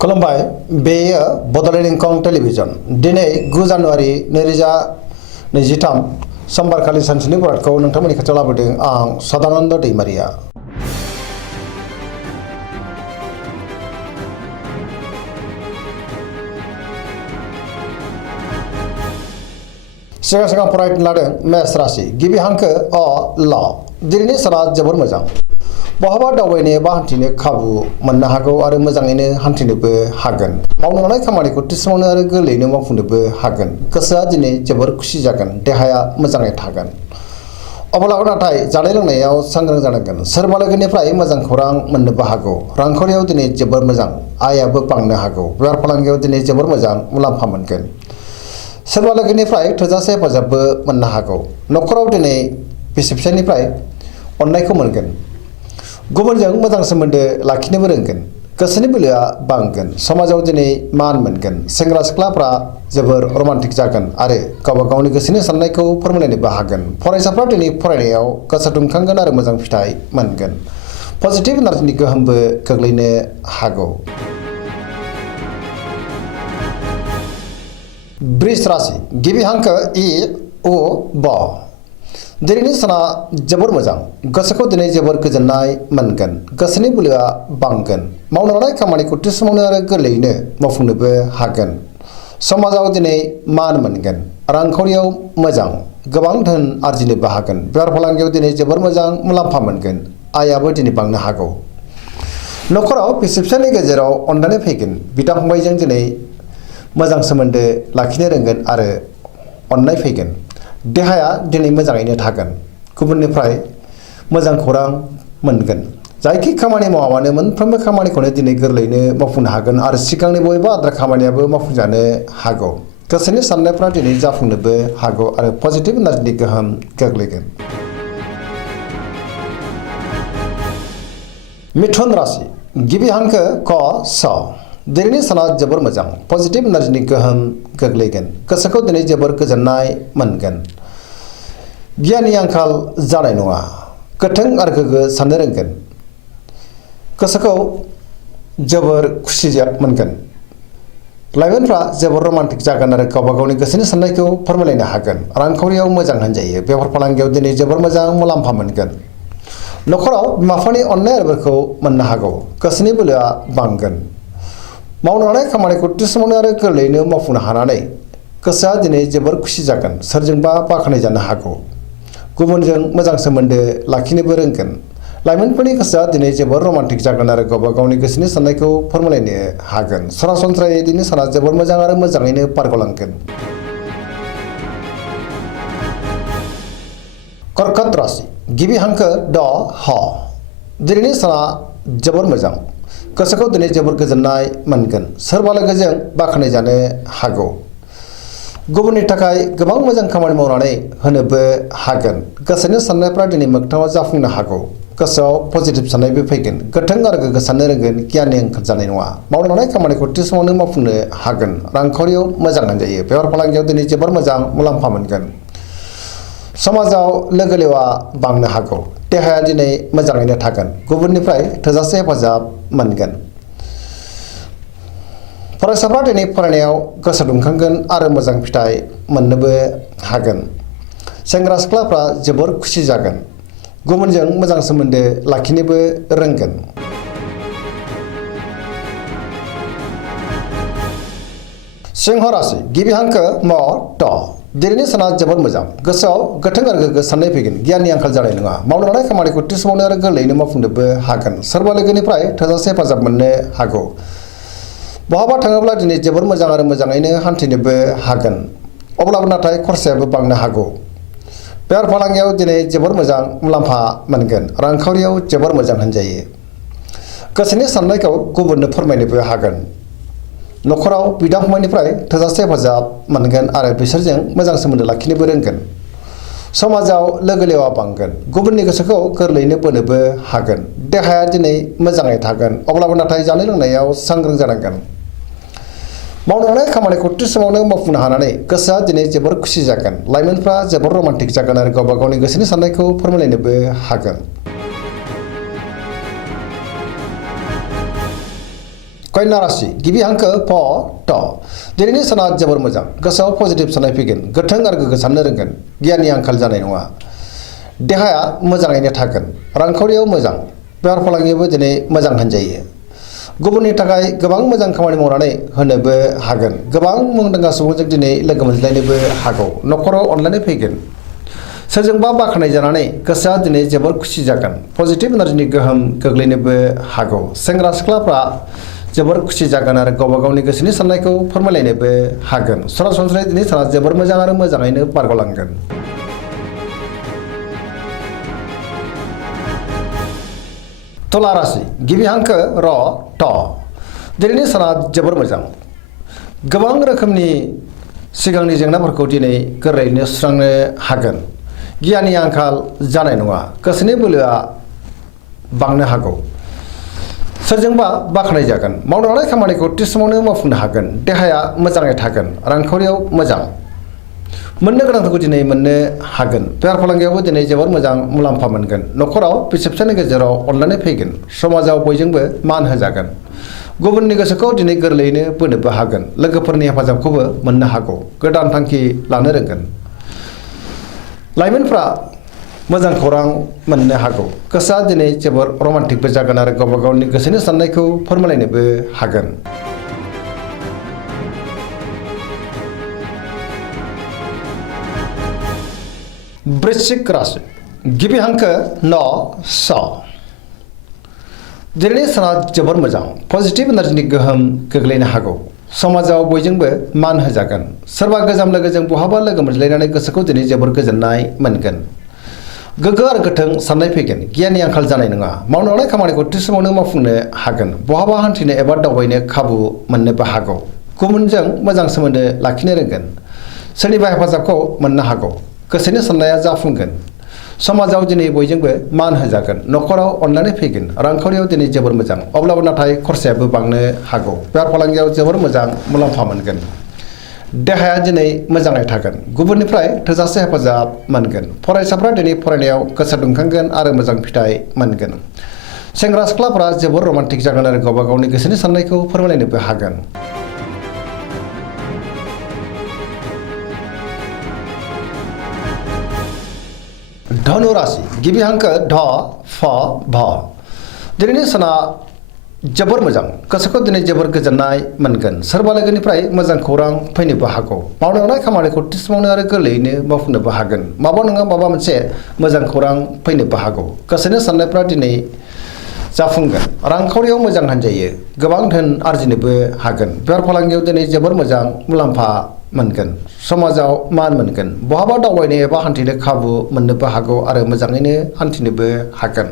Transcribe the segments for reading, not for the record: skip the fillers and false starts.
खुलुमबाय बेयो बड'लेण्ड इंखं टेलिभिजन दिनै 9 जानुवारि 2023 समबारखालि सानसेनि बरादखौ नोंथांमोननि खाथियाव लाबोदों आं सदानन्द दैमारिया। सिगां फरायनो लादों मेष राशि गिबि हांखो अ ल दिनैनि साना जोबोर मोजां। बहाबा दावबायनो एबा हान्थिनो खाबु मोननो हागौ आरो मोजाङैनो हान्थिनोबो हागोन। मावनो लानाय खामानिखौ थि समावनो आरो गोरलैयैनो मावफुंनोबो हागोन। गोसोआ दिनै जोबोर खुसि जागोन, देहाया मोजाङै थागोन। अब्लाबो नाथाय जानाय लोंनायाव सांग्रां जानांगोन। सोरबा लोगोनिफ्राय मोजां खौरां मोननोबो हागौ। रांखावरियाव दिनै जोबोर मोजां, आयाबो बांनो हागौ। बेफार फालांगियाव दिनै जोबोर मोजां मुलाम्फा मोनगोन। सोरबा लोगोनिफ्राय थोजासे हेफाजाबबो मोननो हागौ। न'खराव दिनै बिसि फिसायनिफ्राय अननायखौ मोनगोन। गुबुनजों मोजां सोमोन्दो लाखिनोबो रोंगोन। गोसोनि बोलोआ बांगोन। समाजाव दिनै मान मोनगोन। सेंग्रा सिख्लाफ्रा जोबोर रमान्टिक जागोन आरो गावबा गावनि गोसोनि साननायखौ फोरमायलायनोबो हागोन। फरायसाफ्रा दिनै फरायनायाव गोसो दुंखांगोन आरो मोजां फिथाइ मोनगोन। पजिटिभ एनार्जिनि गोहोमबो गोग्लैनो हागौ। वृष राशि गिबि हांखो इ उ ब दिनैनि साना जोबोर मोजां। गोसोखौ दिनै जोबोर गोजोननाय मोनगोन। गोसोनि बोलोआ बांगोन। मावनो लानाय खामानिखौ थि समावनो आरो गोरलैयैनो मावफुंनोबो हागोन। समाजाव दिनै मान मोनगोन। रांखावरियाव मोजां, गोबां धोन आरजिनोबो हागोन। बेफार फालांगियाव दिनै जोबोर मोजां मुलाम्फा मोनगोन। आयाबो दिनै बांनो हागौ। न'खराव बिसि फिसायनि गेजेराव अनलायनाय फैगोन। बिदा फंबायजों दिनै मोजां सोमोन्दो लाखिनो रोंगोन आरो अननाय फैगोन। देहाया दिनै मोजाङैनो थागोन। गुबुननिफ्राय मोजां खौरां मोनगोन। जायखि खामानि मावा मानो मोनफ्रोमबो खामानिखौनो दिनै गोरलैयैनो मावफुंनो हागोन आरो सिगांनि बबेबा आद्रा खामानियाबो मावफुंजानो हागौ। गोसोनि साननायफ्रा दिनै जाफुंनोबो हागौ आरो पजिटिभ एनार्जिनि गोहोम गोग्लैगोन। मिथुन राशि गिबि हांखो क स दिनैनि साना जोबोर मोजां। पजिटिभ एनार्जिनि गोहोम गोग्लैगोन। गोसोखौ दिनै जोबोर गोजोननाय मोनगोन। गियाननि आंखाल जानाय नङा। गोथों आरो गोग्गो साननो रोंगोन। गोसोखौ जोबोर खुसि मोनगोन। लाइमोनफ्रा जोबोर रमान्टिक जागोन आरो गावबा गावनि गोसोनि साननायखौ फोरमायलायनो हागोन। रांखावरियाव मोजां होनजायो। बेफार फालांगियाव दिनै जोबोर मोजां मुलाम्फा मोनगोन। न'खराव बिमा बिफानि अननाय आरो बोरखौ मोननो हागौ। गोसोनि बोलोआ बांगोन। मावनो लानाय खामानिखौ थि समावनो आरो गोरलैयैनो मावफुंनो हानानै गोसोआ दिनै जोबोर खुसि जागोन। सोरजोंबा बाख्नाय जानो हागौ। गुबुनजों मोजां सोमोन्दो लाखिनोबो रोंगोन। लाइमोनफोरनि गोसोआ दिनै जोबोर रमान्टिक जागोन आरो गावबा गावनि गोसोनि साननायखौ फोरमायलायनो हागोन। सरासनस्रायै दिनै साना जोबोर मोजां आरो मोजाङैनो बारग'लांगोन। कर्कट राशि गिबि हांखो ड ह दिनैनि साना जोबोर मोजां। गोसोखौ दिनै जोबोर गोजोननाय मोनगोन। सोरबा लोगोजों बाख्नाय जानो हागौ। गुबुननि थाखाय गोबां मोजां खामानि मावनानै होनोबो हागोन। गोसोनि साननायफ्रा दिनै मोगथाङाव जाफुंनो हागौ। गोसोआव पजिटिभ साननायबो फैगोन। गोथों आरो गोग्गो साननो रोंगोन। गियाननि आंखाल जानाय नङा। मावनो लानाय खामानिखौ थि समावनो मावफुंनो हागोन। रांखावरियाव मोजां होनजायो। बेफार फालांगियाव दिनै जोबोर मोजां मुलाम्फा मोनगोन। समाजाव लोगो लेवा बांनो हागौ। देहाया दिनै मोजाङैनो थागोन। गुबुननिफ्राय थोजासे हेफाजाब मोनगोन। फरायसाफ्रा दिनै फरायनायाव गोसो दुंखांगोन आरो मोजां फिथाइ मोननोबो हागोन। सेंग्रा सिख्लाफ्रा जोबोर खुसि जागोन। गुबुनजों मोजां सोमोन्दो लाखिनोबो रोंगोन। सिंह राशि गिबि हांखो म ट दिनैनि साना जोबोर मोजां। गोसोआव गोथों आरो गोग्गो साननाय फैगोन। गियाननि आंखाल जानाय नङा। मावनो लानाय खामानिखौ थि समावनो आरो गोरलैयैनो मावफुंनोबो हागोन। सोरबा लोगोनिफ्राय थोजासे हेफाजाब मोननो हागौ। बहाबा थाङोब्ला दिनै जोबोर मोजां आरो मोजाङैनो हान्थिनोबो हागोन। अब्लाबो नाथाय खरसायाबो बांनो हागौ। बेफार फालांगियाव दिनै जोबोर मोजां मुलाम्फा मोनगोन। रांखावरियाव जोबोर मोजां होनजायो। गोसोनि साननायखौ गुबुननो फोरमायनोबो हागोन। न'खराव बिदा फंबायनिफ्राय थोजासे हेफाजाब मोनगोन आरो बिसोरजों मोजां सोमोन्दो लाखिनोबो रोंगोन। समाजाव लोगो लेवा बांगोन। गुबुननि गोसोखौ गोरलैयैनो बोनोबो हागोन। देहाया दिनै मोजाङै थागोन। अब्लाबो नाथाय जानाय लोंनायाव सांग्रां जानांगोन। मावनो लानाय खामानिखौ थि समावनो मावफुंनो हानानै गोसोआ दिनै जोबोर खुसि जागोन। लाइमोनफ्रा जोबोर रमान्टिक जागोन आरो गावबा गावनि गोसोनि साननायखौ फोरमायलायनोबो हागोन। कन्या राशि गिबि हांखो फ ट दिनैनि साना जोबोर मोजां गोसोआव पजिटिभ साननाय फैगोन गोथों आरो गोग्गो साननो रोंगोन गियाननि आंखाल जानाय नङा देहाया मोजाङैनो थागोन रांखावरियाव मोजां बेफार फालांगियावबो दिनै मोजां होनजायो गुबुननि थाखाय गोबां मोजां खामानि मावनानै होनोबो हागोन गोबां मुंदांखा सुबुंजों दिनै लोगो मोनज्लायनोबो हागौ न'खराव अनलायनाय फैगोन सोरजोंबा बाख्नाय जानानै गोसोआ दिनै जोबोर खुसि जागोन पजिटिभ एनार्जिनि गोहोम गोग्लैनोबो हागौ सेंग्रा सिख्लाफ्रा जोबोर खुसि जागोन आरो गावबा गावनि गोसोनि साननायखौ फोरमायलायनोबो हागोन सरासनस्रायै दिनै साना जोबोर मोजां आरो मोजाङैनो बारग'लांगोन तुला राशि गिबि हांखो र ट दिनैनि साना जोबोर मोजां गोबां रोखोमनि सिगांनि जेंनाफोरखौ दिनै गोरलैयैनो सुस्रांनो हागोन गियाननि आंखाल जानाय नङा गोसोनि बोलोआ बांनो हागौ सोरजोंबा बाख्नाय जागोन मावनो लानाय खामानिखौ थि समावनो मावफुंनो हागोन देहाया मोजाङै थागोन रांखावरियाव मोजां मोननो गोनांफोरखौ दिनै मोननो हागोन बेफार फालांगियावबो दिनै जोबोर मोजां मुलाम्फा मोनगोन न'खराव बिसि फिसायनि गेजेराव अनलायनाय फैगोन समाजाव बयजोंबो मान होजागोन गुबुननि गोसोखौ दिनै गोरलैयैनो बोनोबो हागोन लोगोफोरनि हेफाजाबखौबो मोननो हागौ गोदान थांखि लानो रोंगोन लाइमोनफ्रा मोजां खौरां मोननो हागौ गोसोआ दिनै जोबोर रमान्टिकबो जागोन आरो गावबा गावनि गोसोनि साननायखौ फोरमायलायनोबो हागोन वृश्चिक राशि गिबि हांखो न स दिनैनि साना जोबोर मोजां पजिटिभ एनार्जिनि गोहोम गोग्लैनो हागौ समाजाव बयजोंबो मान होजागोन सोरबा गोजाम लोगोजों बहाबा लोगो मोनज्लायनानै गोसोखौ दिनै जोबोर गोजोननाय मोनगोन गोग्गो आरो गोथों साननाय फैगोन गियाननि आंखाल जानाय नङा मावनो लानाय खामानिखौ थि समावनो मावफुंनो हागोन बहाबा हान्थिनो एबा दावबायनो खाबु मोननोबो हागौ गुबुनजों मोजां सोमोन्दो लाखिनो रोंगोन सोरनिबा हेफाजाबखौ मोननो हागौ गोसोनि साननाया जाफुंगोन समाजाव दिनै बयजोंबो मान होजागोन न'खराव अनलायनाय फैगोन रांखावरियाव दिनै जोबोर मोजां अब्लाबो नाथाय खरसायाबो बांनो हागौ बेफार फालांगियाव जोबोर मोजां मुलाम्फा मोनगोन देहाया दिनै मोजाङै थागोन गुबुननिफ्राय थोजासे हेफाजाब मोनगोन फरायसाफ्रा दिनै फरायनायाव गोसो दुंखांगोन आरो मोजां फिथाइ मोनगोन सेंग्रा सिख्लाफ्रा जोबोर रमान्टिक जागोन आरो गावबा गावनि गोसोनि साननायखौ फोरमायलायनोबो हागोन धनु राशि गिबि हांखो ध फ भ दिनैनि साना जोबोर मोजां गोसोखौ दिनै जोबोर गोजोननाय मोनगोन सोरबा लोगोनिफ्राय मोजां खौरां फैनोबो हागौ मावनो लानाय खामानिखौ थि समावनो आरो गोरलैयैनो मावफुंनोबो हागोन माबा नङा माबा मोनसे मोजां खौरां फैनोबो हागौ गोसोनि साननायफ्रा दिनै जाफुंगोन रांखावरियाव मोजां होनजायो गोबां धोन आरजिनोबो हागोन बेफार फालांगियाव दिनै जोबोर मोजां मुलाम्फा मोनगोन समाजाव मान मोनगोन बहाबा दावबायनो एबा हान्थिनो खाबु मोननोबो हागौ आरो मोजाङैनो हान्थिनोबो हागोन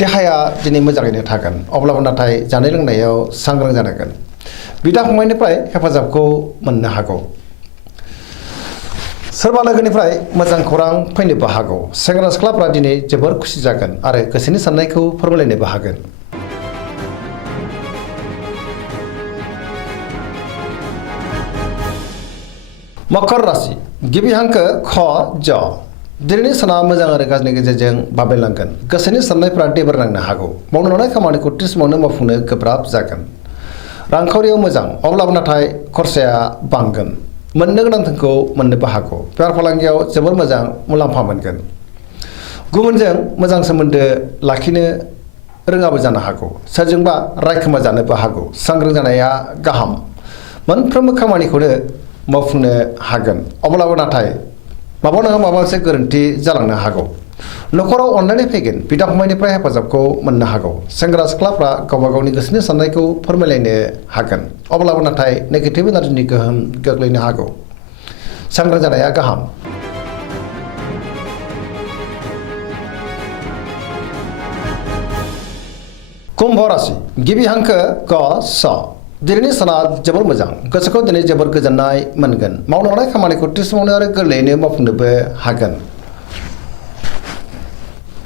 देहाया दिनै मोजाङैनो थागोन अब्लाबो नाथाय जानाय लोंनायाव सांग्रां जानांगोन बिदा फंबायनिफ्राय हेफाजाबखौ मोननो हागौ सोरबा लोगोनिफ्राय मोजां खौरां फैनोबो हागौ सेंग्रा सिख्लाफ्रा दिनै जोबोर खुसि जागोन आरो गोसोनि साननायखौ फोरमायलायनोबो हागोन मकर राशि गिबि हांखो ख ज दिनैनि साना मोजां आरो गाज्रिनि गेजेरजों बाबेनलांगोन गोसोनि साननायफ्रा देबार नांनो हागौ मावनो लानाय खामानिखौ थि समावनो मावफुंनो गोब्राब जागोन रांखावरियाव मोजां अब्लाबो नाथाय खरसाया बांगोन मोननो गोनां धोनखौ मोननोबो हागौ बेफार फालांगियाव जोबोर मोजां मुलाम्फा मोनगोन गुबुनजों मोजां सोमोन्दो लाखिनो रोङाबो जानो हागौ सोरजोंबा रायखोमा जानोबो हागौ सांग्रां जानाया गाहाम मोनफ्रोमबो खामानिखौनो मावफुंनो हागोन अब्लाबो नाथाय माबा नङा माबा मोनसे गोरोन्थि जालांनो हागौ न'खराव अनलायनाय फैगोन बिदा फंबायनिफ्राय हेफाजाबखौ मोननो हागौ सेंग्रा सिख्लाफ्रा गावबा गावनि गोसोनि साननायखौ फोरमायलायनो हागोन अब्लाबो नाथाय नेगेटिभ एनार्जिनि गोहोम गोग्लैनो हागौ सांग्रां जानाया गाहाम कुम्भ राशि गिबि हांखो ग स दिनैनि साना जोबोर मोजां गोसोखौ दिनै जोबोर गोजोननाय मोनगोन मावनो लानाय खामानिखौ थि समावनो आरो गोरलैयैनो मावफुंनोबो हागोन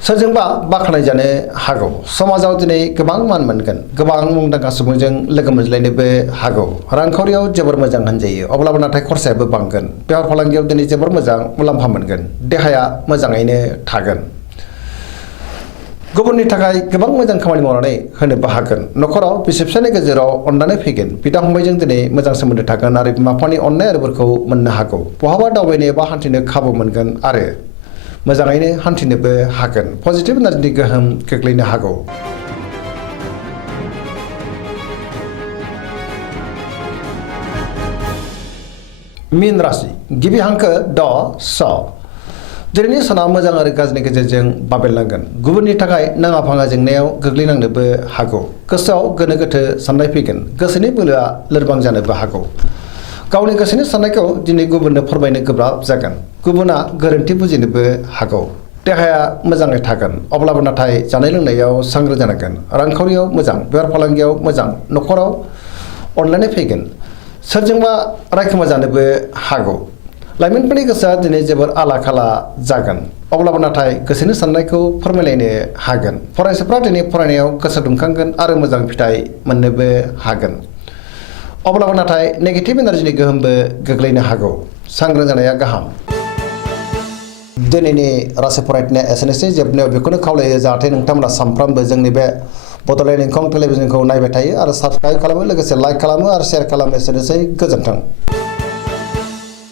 सोरजोंबा बाख्नाय जानो हागौ समाजाव दिनै गोबां मान मोनगोन गोबां मुंदांखा सुबुंजों लोगो मोनज्लायनोबो हागौ रांखावरियाव जोबोर मोजां होनजायो अब्लाबो नाथाय खरसायाबो बांगोन बेफार फालांगियाव दिनै जोबोर मोजां मुलाम्फा मोनगोन देहाया मोजाङैनो थागोन गुबुननि थाखाय गोबां मोजां खामानि मावनानै होनोबो हागोन। न'खराव बिसि फिसायनि गेजेराव अननानै फैगोन। बिदा फंबायजों दिनै मोजां सोमोन्दो थागोन आरो बिमा बिफानि अननाय आरो बोरखौ मोननो हागौ। बहाबा दावबायनो एबा हान्थिनो खाबु मोनगोन आरो मोजाङैनो हान्थिनोबो हागोन। पजिटिभ एनार्जिनि गोहोम गोग्लैनो हागौ। मीन राशि गिबि हांखो ड स। दिनैनि साना मोजां आरो गाज्रिनि गेजेरजों बाबेलनांगोन। गुबुननि थाखाय नाङा फाङा जेंनायाव गोग्लैनांनोबो हागौ। गोसोआव गोनो गोथो साननाय फैगोन। गोसोनि बोलोआ लोरबां जानोबो हागौ। गावनि गोसोनि साननायखौ दिनै गुबुननो फोरमायनो गोब्राब जागोन। गुबुना गोरोन्थि बुजिनोबो हागौ। देहाया मोजाङै थागोन, अब्लाबो नाथाय जानाय लोंनायाव सांग्रां जानांगोन। रांखावरियाव मोजां, बेफार फालांगियाव मोजां, न'खराव अनलायनाय फैगोन। सोरजोंबा रायखोमा जानोबो हागौ। लाइमोनफोरनि गोसोआ दिनै जोबोर आला खाला जागोन, अब्लाबो नाथाय गोसोनि साननायखौ फोरमायलायनो हागोन। फरायसाफ्रा दिनै फरायनायाव गोसो दुंखांगोन आरो मोजां फिथाइ मोननोबो हागोन। अब्लाबो नाथाय नेगेटिभ एनार्जिनि गोहोमबो गोग्लैनो हागौ। सांग्रां जानाया गाहाम। दिनैनि राशि फरायनाया एसेनोसै। जोबनायाव बेखौनो खावलायो जाहाथे नोंथांमोना सानफ्रामबो जोंनि बे बड'लेण्ड इंखं टेलिभिजनखौ नायबाय थायो आरो साबस्क्राइब खालामो, लोगोसे लाइक खालामो आरो शेयार खालामो। एसेनोसै, गोजोन्थों।